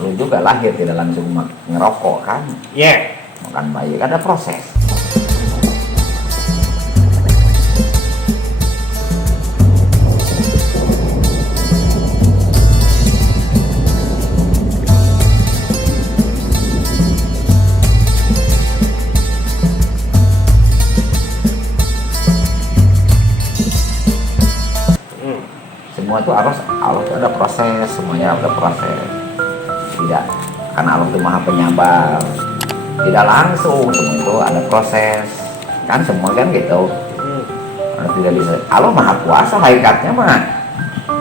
Lu juga lahir tidak langsung ngerokok kan? Ya. Makan bayi kan ada proses. Semua itu Allah itu ada proses, semuanya ada proses. Tidak, karena Allah itu maha penyabar, tidak langsung, semua itu ada proses kan, semua kan gitu. Karena tidak bisa, Allah maha kuasa, hakikatnya mah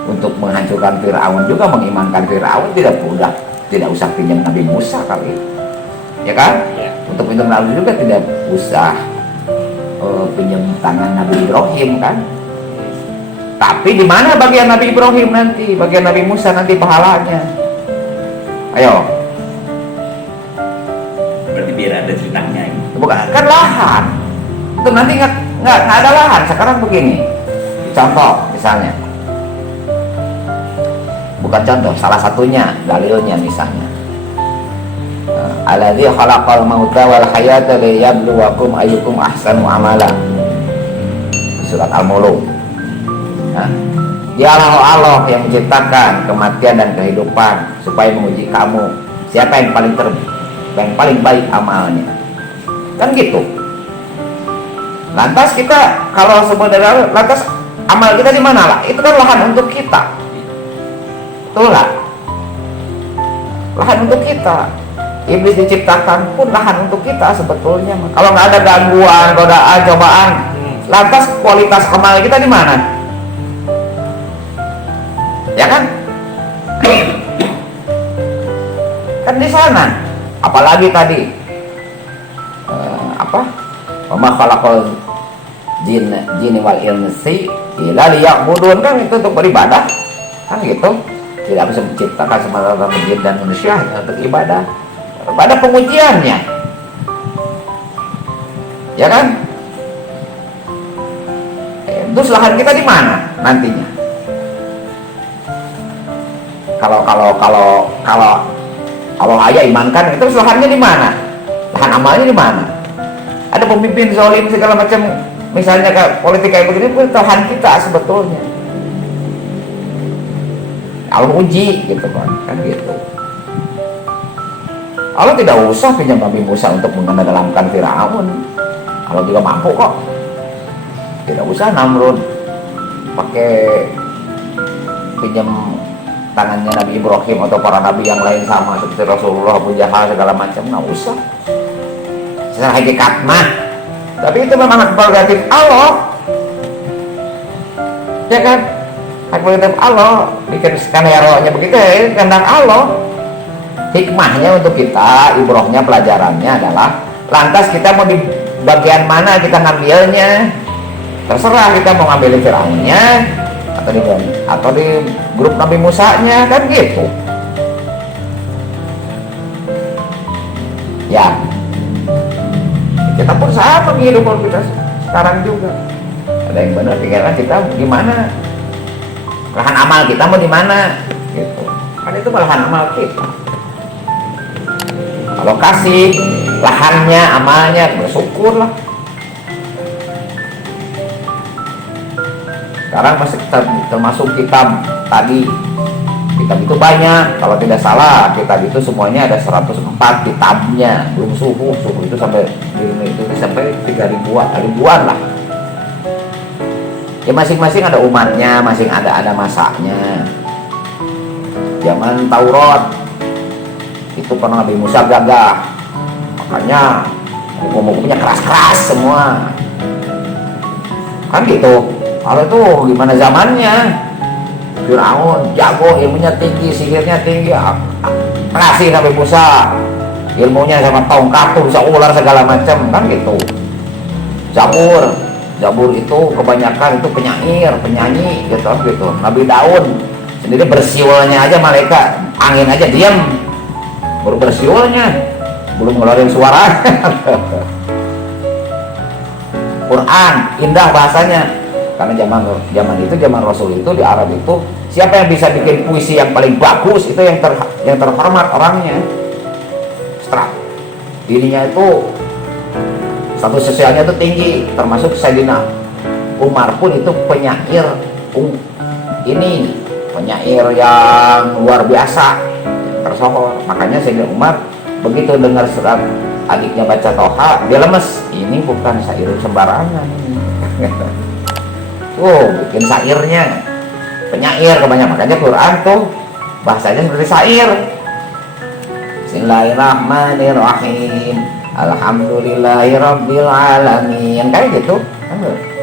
untuk menghancurkan Firaun juga, mengimankan Firaun tidak mudah, tidak usah pinjam Nabi Musa kali, ya kan? Ya. Untuk pinjam Nabi juga tidak usah pinjam tangan Nabi Ibrahim kan. Tapi di mana bagian Nabi Ibrahim nanti, bagian Nabi Musa nanti pahalanya? Ayo. Berarti biar ada ceritanya. Bukan, kan lahan. Itu nanti nggak ada lahan. Sekarang begini. Contoh misalnya. Bukan contoh, salah satunya dalilnya misalnya. Alladzi khalaqal mauta wal hayata liyabluwakum ayyukum ahsanu amala. Surat Al-Mulk. Dialah Allah yang menciptakan kematian dan kehidupan supaya menguji kamu siapa yang paling baik amalnya, kan gitu. Lantas kita kalau sebenarnya lantas amal kita di mana lah? Itu kan lahan untuk kita, betul lah, lahan untuk kita. Iblis diciptakan pun lahan untuk kita sebetulnya. Kalau nggak ada gangguan, godaan, cobaan, lantas kualitas amal kita di mana? Ya kan? Kan di sana. Apalagi tadi Wa khalaqal jinni wal insi illa liya'budun, kan itu untuk beribadah. Kan gitu. Tidak bisa menciptakan semata-mata jin dan manusia hanya untuk ibadah. Pada pengujiannya. Ya kan? Terus lahan kita di mana nantinya? Kalau Allah aja imankan, itu lahannya di mana? Lahan amalnya di mana? Ada pemimpin zalim segala macam, misalnya kayak politik kayak begini, itu lahan kita sebetulnya. Allah uji gitu kan gitu. Allah tidak usah pinjam Nabi Musa untuk mengendalikan Firaun. Allah juga mampu kok. Tidak usah Namrud pakai pinjam tangannya Nabi Ibrahim atau para nabi yang lain sama seperti Rasulullah, Abu Jahal segala macam, nggak usah. Secara hakikat mah, tapi itu memang hak prerogatif Allah, ya kan? Hak prerogatif Allah, bikin skenario-nya begitu ya, kehendak Allah. Hikmahnya untuk kita, ibrohnya, pelajarannya adalah lantas kita mau di bagian mana kita ngambilnya, terserah kita mau ngambil Firaunnya atau di grup Nabi Musa-nya, kan gitu. Ya, kita pun sama kehidupan kita sekarang juga. Ada yang benar, pikiran kita gimana, lahan amal kita mau di mana, gitu. Kan itu lahan amal kita. Kalau kasih lahannya, amalnya, bersyukurlah. Sekarang masih termasuk kitab tadi. Kitab itu banyak, kalau tidak salah kitab itu semuanya ada 104 kitabnya, belum suhu itu sampai itu sampai 3.000-an lah. Ya masing-masing ada umatnya, masing ada masanya. Zaman Taurat itu pernah Nabi Musa gagah, makanya hukum-hukumnya keras-keras semua, kan gitu. Kalau itu gimana zamannya? Firaun jago, ilmunya tinggi, sihirnya tinggi, kasih Nabi Musa ilmunya sama tongkat tuh bisa ular segala macam, kan gitu. Zabur itu kebanyakan itu penyanyi gitu. Nabi Daud sendiri bersiulnya aja malaikat, angin aja diam, baru bersiulnya, belum ngeluarin suara. Quran indah bahasanya, karena zaman Rasul itu di Arab itu Siapa yang bisa bikin puisi yang paling bagus itu yang terhormat orangnya. Setelah dirinya itu status sosialnya itu tinggi, termasuk Sayyidina Umar pun itu penyair penyair yang luar biasa tersohor. Makanya Sayyidina Umar begitu dengar surat adiknya baca Toha, dia lemes. Ini bukan syair sembarangan ini. Bikin syairnya penyair kebanyakan. Makanya Quran tuh bahasanya seperti syair. Bismillahirrahmanirrahim, alhamdulillahirabbil alamin, kayak gitu.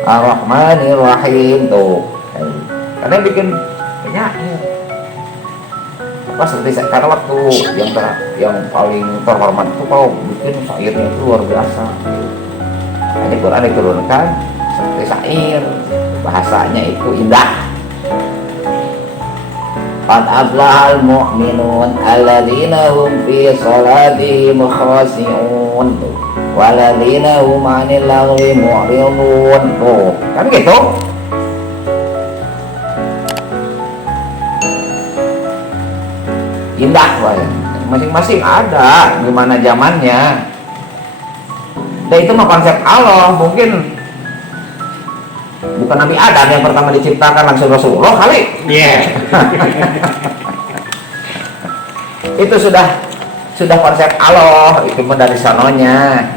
Ar-Rahmanirrahim tuh. Karena bikin penyair. Seperti karena waktu yang paling terhormat itu kalau bikin syairnya itu luar biasa. Ini Quran diturunkan seperti syair, bahasanya itu indah. Qad aflahal mu'minun alladzina hum fi sholatihim khashi'un walladzina hum 'anil lagwi mu'ridun. Tuh, kan gitu. Indah, masing-masing ada gimana zamannya. Dan itu mah konsep Allah. Mungkin bukan Nabi Adam yang pertama diciptakan, langsung Rasulullah kali. Itu sudah konsep Allah, itu mah dari sanonya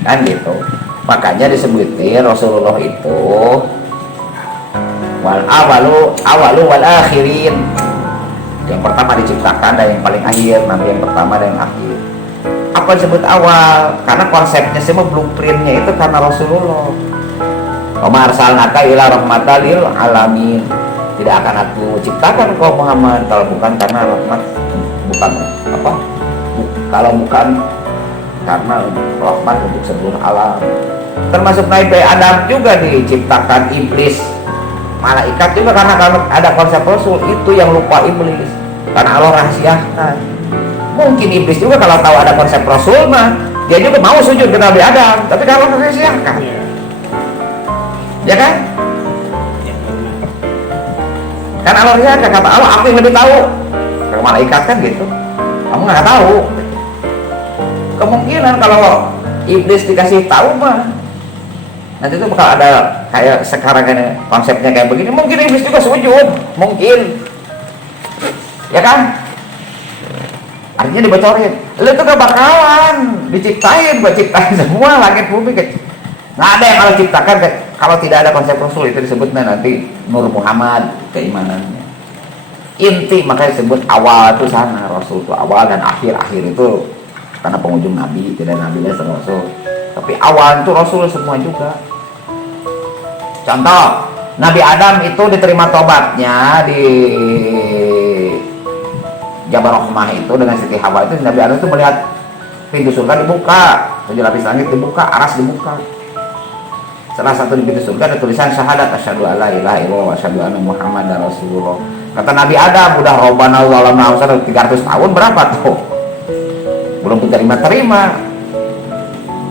kan gitu. Makanya disebutin Rasulullah itu wal awalu wal akhirin, yang pertama diciptakan dan yang paling akhir. Nabi yang pertama dan yang akhir. Apa disebut awal? Karena konsepnya semua blueprintnya itu karena Rasulullah. Wa arsalnaka ila rahmatan lil alamin. Tidak akan aku ciptakan kau Muhammad kalau bukan karena rahmat, kalau bukan karena rahmat untuk seluruh alam. Termasuk Nabi Adam juga diciptakan iblis, malaikat juga karena ada konsep Rasul. Itu yang lupa iblis karena Allah rahasiakan. Mungkin iblis juga kalau tahu ada konsep Rasul mah dia juga mau sujud ke Nabi Adam, tapi kalau rahasiakan, ya kan? Kan Allah rahasiakan, kata Allah aku yang lebih tahu. Kalau malaikat kan gitu, kamu nggak tahu. Kemungkinan kalau iblis dikasih tahu mah nanti itu bakal ada kayak sekarang ini konsepnya kayak begini. Mungkin iblis juga sujud, mungkin, ya kan? Artinya dibocorin, lu tuh gak bakalan diciptain, gua ciptain semua langit bumi. Nggak ada yang Allah ciptakan kalau tidak ada konsep Rasul. Itu disebutnya nanti Nur Muhammad keimanannya. Inti makanya disebut awal itu sana, Rasul itu awal dan akhir itu karena pengunjung Nabi, tidak Nabi dan Rasul. Tapi awal itu Rasul semua juga. Contoh, Nabi Adam itu diterima tobatnya di Jabal Rahmah itu dengan Siti Hawa itu. Nabi Adam itu melihat pintu surga dibuka, 7 lapis langit dibuka, aras dibuka. Salah satu di pintu surga ada tulisan syahadat asyhadu alla ilaha illallah wa asyhadu anna muhammadar rasulullah. Kata Nabi Adam, udah robana zalamna 300 tahun berapa tuh? Belum terima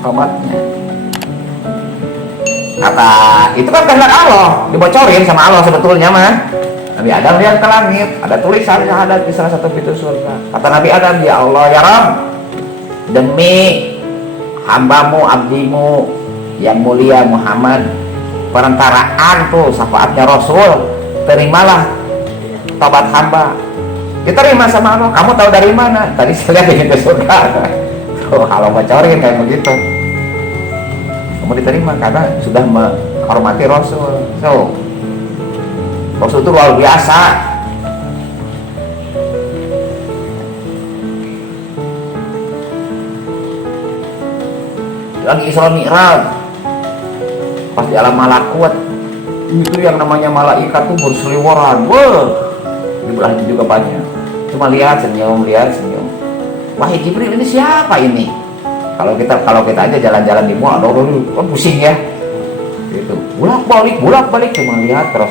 tobatnya. Kata itu kan kehendak Allah, dibocorin sama Allah sebetulnya mah. Nabi Adam lihat ke langit, ada tulisan syahadat di salah satu pintu surga. Kata Nabi Adam, ya Allah ya Rabb, demi hambamu, abdimu yang mulia Muhammad, perantaraan tuh syafaatnya Rasul, terimalah tobat hamba. Kita terima sama Allah. Kamu tahu dari mana? Tadi saya lihat di pintu surga. Tuh kalau bocorin kayak begitu, kamu diterima karena sudah menghormati Rasul. So Rasul itu luar biasa. Lagi Isra Mi'raj, pas di alam malakut itu yang namanya malaikat tuh berseliweran. Wah, di belakang juga banyak. Cuma lihat senyum. Wahai Jibril, ini siapa ini? Kalau kita aja jalan-jalan di mall, aduh, pusing ya. Gitu. Bolak balik cuma lihat terus.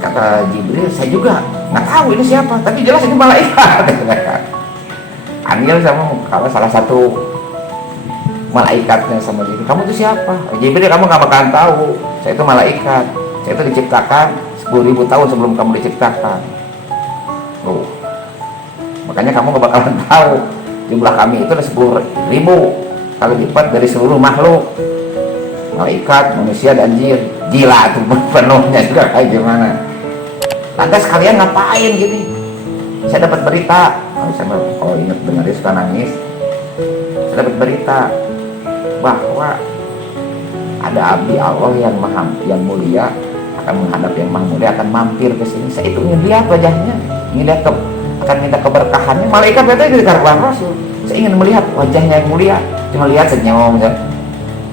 Kata Jibril, saya juga nggak tahu ini siapa, tapi jelas ini malaikat. Anil sama kalau salah satu malaikatnya sama Jibril, kamu itu siapa? Jibril, kamu nggak bakalan tahu, saya itu malaikat. Saya itu diciptakan 10.000 tahun sebelum kamu diciptakan. Tuh. Makanya kamu gak bakalan tahu jumlah kami itu ada 10.000 kali lipat dari seluruh makhluk, malaikat, manusia, dan jin. Gila tuh penuhnya juga kayak gimana. Lantas kalian ngapain gini? Saya dapat berita, kalau ingat dengar dia suka nangis. Saya dapat berita bahwa ada abdi Allah yang mulia akan menghadap yang maha mulia, akan mampir ke sini. Saya itu ingin lihat wajahnya, ingin lihat akan minta keberkahannya. Malaikat itu di karuan Rasul. Saya ingin melihat wajahnya yang mulia, cuma lihat senyum kan.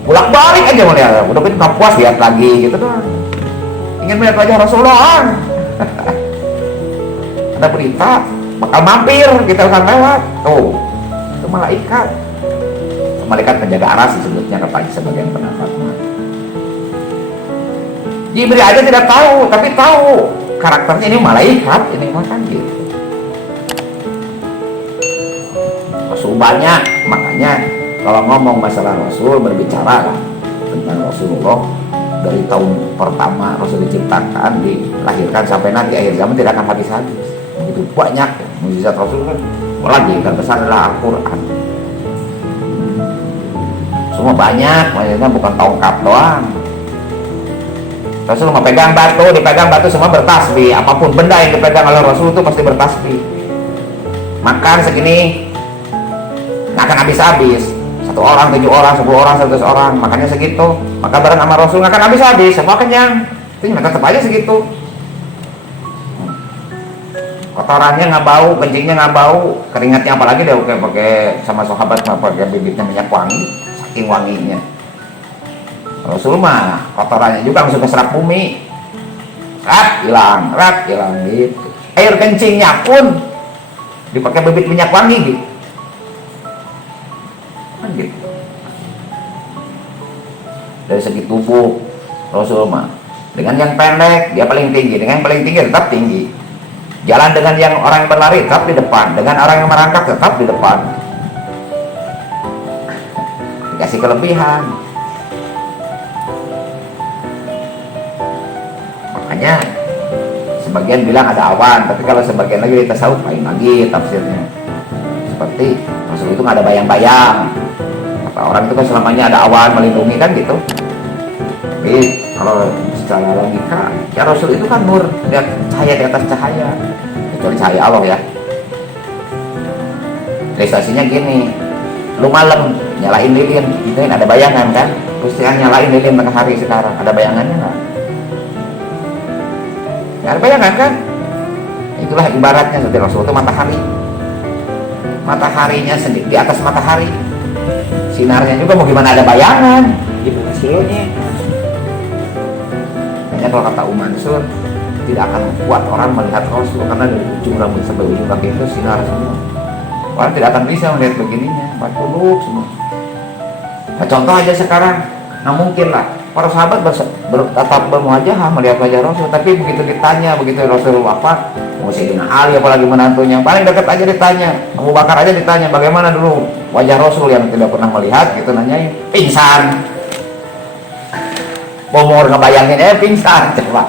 Bolak-balik aja melihat, udah gitu nggak puas lihat lagi gitu doang. Ingin melihat wajah Rasulullah. Ada berita bakal mampir, kita akan lewat. Tuh, itu malaikat. Malaikat penjaga aras disebutnya katanya sebagian pendapat. Jibril aja tidak tahu, tapi tahu karakternya ini malaikat, ini makan gitu. Rasul banyak, makanya kalau ngomong masalah Rasul, berbicara lah tentang Rasulullah dari tahun pertama Rasul diciptakan, dilahirkan sampai nanti akhir zaman tidak akan habis-habis. Begitu banyak mukjizat Rasul kan. Lagi terbesar adalah Al-Quran. Semua banyak, maksudnya bukan tongkat doang. Rasul mau pegang batu, dipegang batu semua bertasbih. Apapun benda yang dipegang oleh Rasul itu pasti bertasbih. Makan segini nggak akan habis-habis. 1 orang, 7 orang, 10 orang, 100 orang, makannya segitu. Maka bareng sama Rasul nggak akan habis-habis, semua kenyang. Itu tetap aja segitu. Kotorannya nggak bau, kencingnya nggak bau, keringatnya apalagi dia pakai sama sahabat pakai bibitnya minyak wangi, saking wanginya. Rasul mah kotorannya juga langsung keserap bumi, rat hilang gitu. Air kencingnya pun dipakai bibit minyak wangi gitu. Gitu. Dari segi tubuh Rasul mah dengan yang pendek dia paling tinggi, dengan yang paling tinggi tetap tinggi. Jalan dengan yang orang yang berlari tetap di depan, dengan orang yang merangkak tetap di depan. Dikasih kelebihan. Makanya sebagian bilang ada awan, tapi kalau sebagian lagi di tasawuf lain lagi tafsirnya. Seperti Rasul itu nggak ada bayang-bayang. Kata orang itu kan selamanya ada awan melindungi kan gitu. Tapi kalau secara logika, ya Rasul itu kan nur, lihat cahaya di atas cahaya, kecuali cahaya Allah ya. Realisasinya gini, lu malam nyalain lilin, itu ada bayangan kan? Terus yang nyalain lilin tengah hari sekarang, ada bayangannya nggak? Nggak ada bayangan kan? Itulah ibaratnya seperti Rasul itu matahari. Mataharinya sendiri di atas matahari, sinarnya juga mau gimana ada bayangan gitu hasilnya. Makanya kalau kata Mansur, tidak akan kuat orang melihat Rasul karena dari ujung rambut sampai ujung kaki itu sinar semua. Orang tidak akan bisa melihat begininya, batuluk semua. Nah, contoh aja sekarang, nggak mungkin lah para sahabat bertatap berwajah melihat wajah Rasul, tapi begitu ditanya, begitu Rasul wafat, mau Sayyidina Ali apalagi menantunya paling dekat aja ditanya, Abu Bakar aja ditanya bagaimana dulu wajah Rasul yang tidak pernah melihat, gitu nanyain, pingsan. Mau ngebayangin pingsan coba.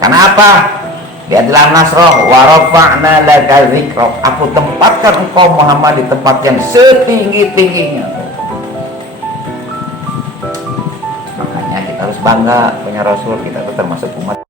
Kenapa? Lihat dalam Nasroh, wa rafa'na laka dzikrak. Aku tempatkan engkau Muhammad di tempat yang setinggi-tingginya. Makanya kita harus bangga punya Rasul, kita itu termasuk umat